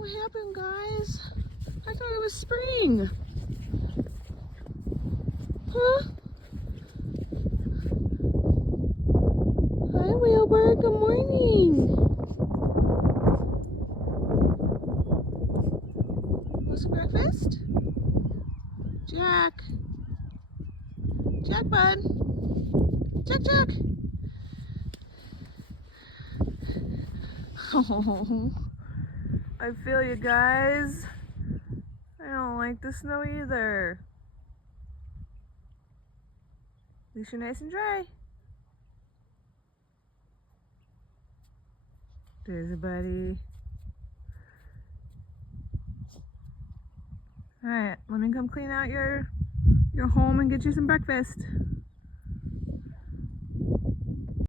What happened, guys? I thought it was spring. Huh? Hi, Wilbur. Good morning. Want some breakfast? Jack. Jack, bud. Jack, Jack. Oh, I feel you guys. I don't like the snow either. At least you're nice and dry. There's a buddy. Alright, let me come clean out your home and get you some breakfast.